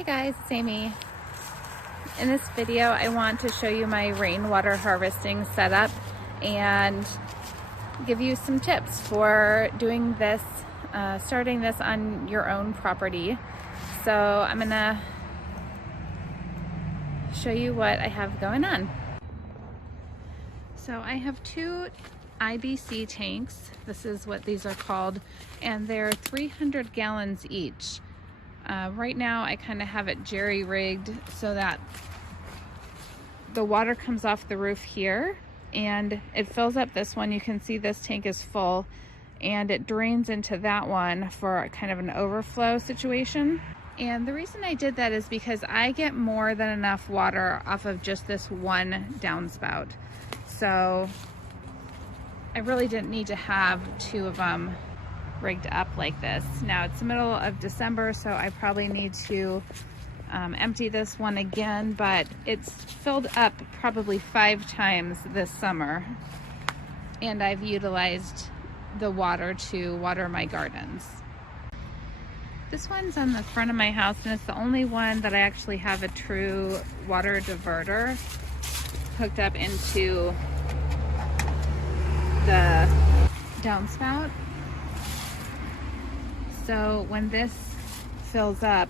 Hey guys, it's Amy. In this video, I want to show you my rainwater harvesting setup and give you some tips for doing this, starting this on your own property. So I'm gonna show you what I have going on. So I have two IBC tanks. This is what these are called, and they're 300 gallons each. Right now I kind of have it jerry-rigged so that the water comes off the roof here and it fills up this one. You can see this tank is full and it drains into that one for kind of an overflow situation. And the reason I did that is because I get more than enough water off of just this one downspout. So I really didn't need to have two of them rigged up like this. Now it's the middle of December, so I probably need to empty this one again, but it's filled up probably 5 times this summer, and I've utilized the water to water my gardens. This one's on the front of my house, and it's the only one that I actually have a true water diverter hooked up into the downspout. So when this fills up,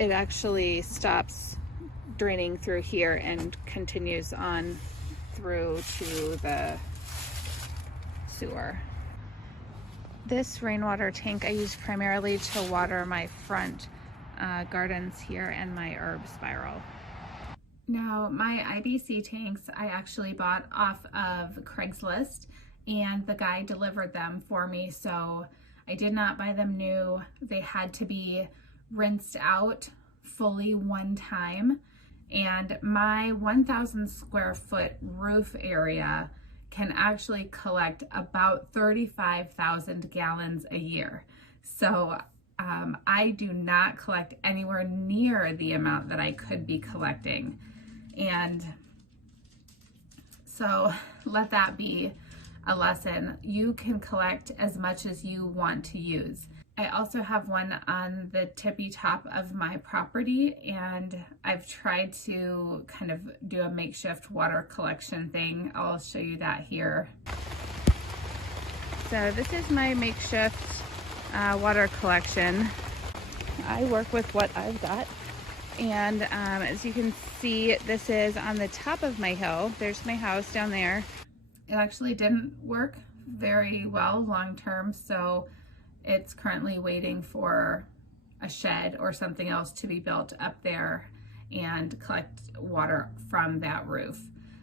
it actually stops draining through here and continues on through to the sewer. This rainwater tank I use primarily to water my front gardens here and my herb spiral. Now my IBC tanks I actually bought off of Craigslist, and the guy delivered them for me, so I did not buy them new. They had to be rinsed out fully one time, and my 1,000 square foot roof area can actually collect about 35,000 gallons a year. So I do not collect anywhere near the amount that I could be collecting. And so let that be a lesson. You can collect as much as you want to use. I also have one on the tippy top of my property, and I've tried to kind of do a makeshift water collection thing. I'll show you that here. So this is my makeshift water collection. I work with what I've got, and as you can see, this is on the top of my hill. There's my house down there. It actually didn't work very well long term, so it's currently waiting for a shed or something else to be built up there and collect water from that roof.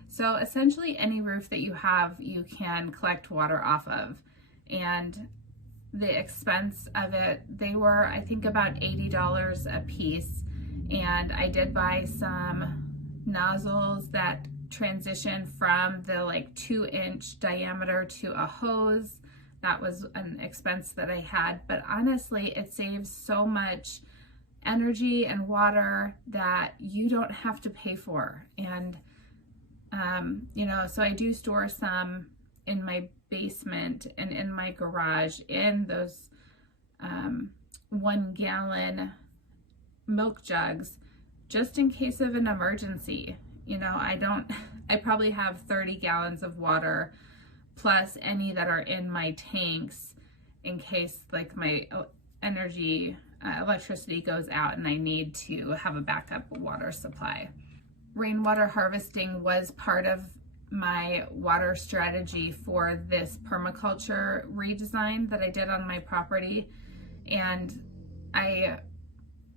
So essentially any roof that you have, you can collect water off of. And the expense of it, they were I think about $80 a piece. And I did buy some nozzles that transition from the like 2-inch diameter to a hose. That was an expense that I had, but honestly it saves so much energy and water that you don't have to pay for. And you know, so I do store some in my basement and in my garage in those 1 gallon milk jugs, just in case of an emergency. You know, I probably have 30 gallons of water plus any that are in my tanks in case like my electricity goes out and I need to have a backup water supply. Rainwater harvesting was part of my water strategy for this permaculture redesign that I did on my property, and I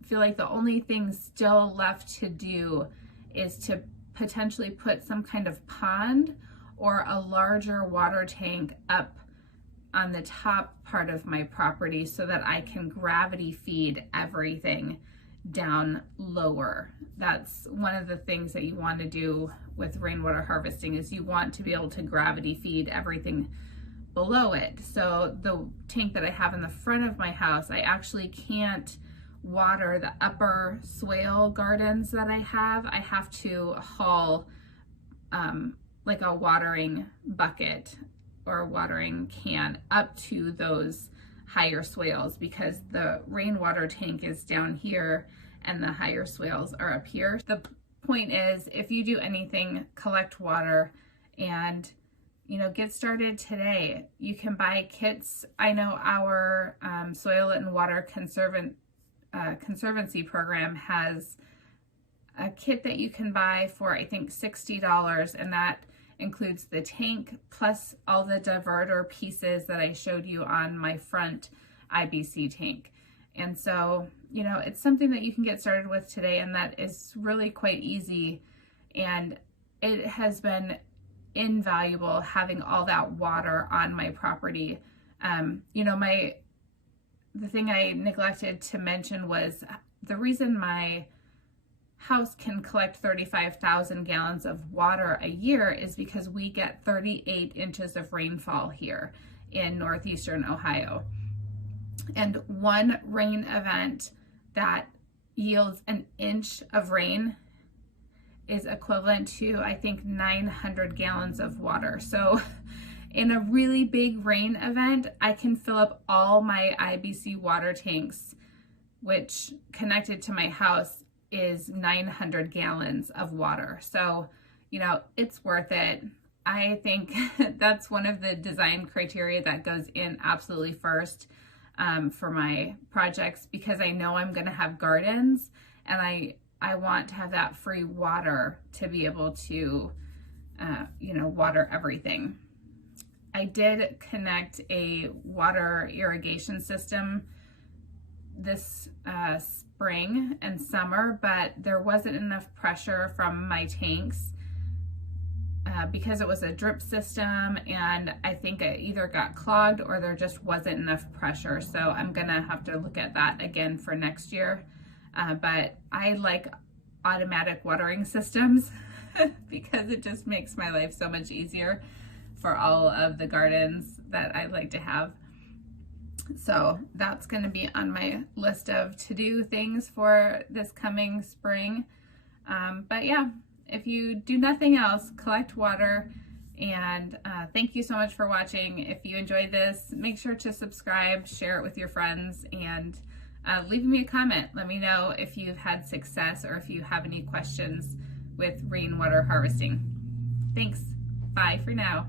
feel like the only thing still left to do is to potentially put some kind of pond or a larger water tank up on the top part of my property so that I can gravity feed everything down lower. That's one of the things that you want to do with rainwater harvesting, is you want to be able to gravity feed everything below it. So the tank that I have in the front of my house, I actually can't water the upper swale gardens that I have. I have to haul like a watering bucket or a watering can up to those higher swales because the rainwater tank is down here and the higher swales are up here. The point is, if you do anything, collect water and, you know, get started today. You can buy kits. I know our Soil and Water Conservancy program has a kit that you can buy for, I think, $60, and that includes the tank plus all the diverter pieces that I showed you on my front IBC tank. And so, you know, it's something that you can get started with today, and that is really quite easy. And it has been invaluable having all that water on my property. You know, the thing I neglected to mention was the reason my house can collect 35,000 gallons of water a year is because we get 38 inches of rainfall here in northeastern Ohio. And one rain event that yields an inch of rain is equivalent to, I think, 900 gallons of water. So in a really big rain event, I can fill up all my IBC water tanks, which connected to my house is 900 gallons of water. So, you know, it's worth it. I think that's one of the design criteria that goes in absolutely first for my projects, because I know I'm going to have gardens, and I want to have that free water to be able to, you know, water everything. I did connect a water irrigation system this spring and summer, but there wasn't enough pressure from my tanks because it was a drip system, and I think it either got clogged or there just wasn't enough pressure. So I'm gonna have to look at that again for next year. But I like automatic watering systems because it just makes my life so much easier for all of the gardens that I like to have. So that's going to be on my list of to-do things for this coming spring. But yeah, if you do nothing else, collect water. And thank you so much for watching. If you enjoyed this, make sure to subscribe, share it with your friends, and leave me a comment. Let me know if you've had success or if you have any questions with rainwater harvesting. Thanks. Bye for now.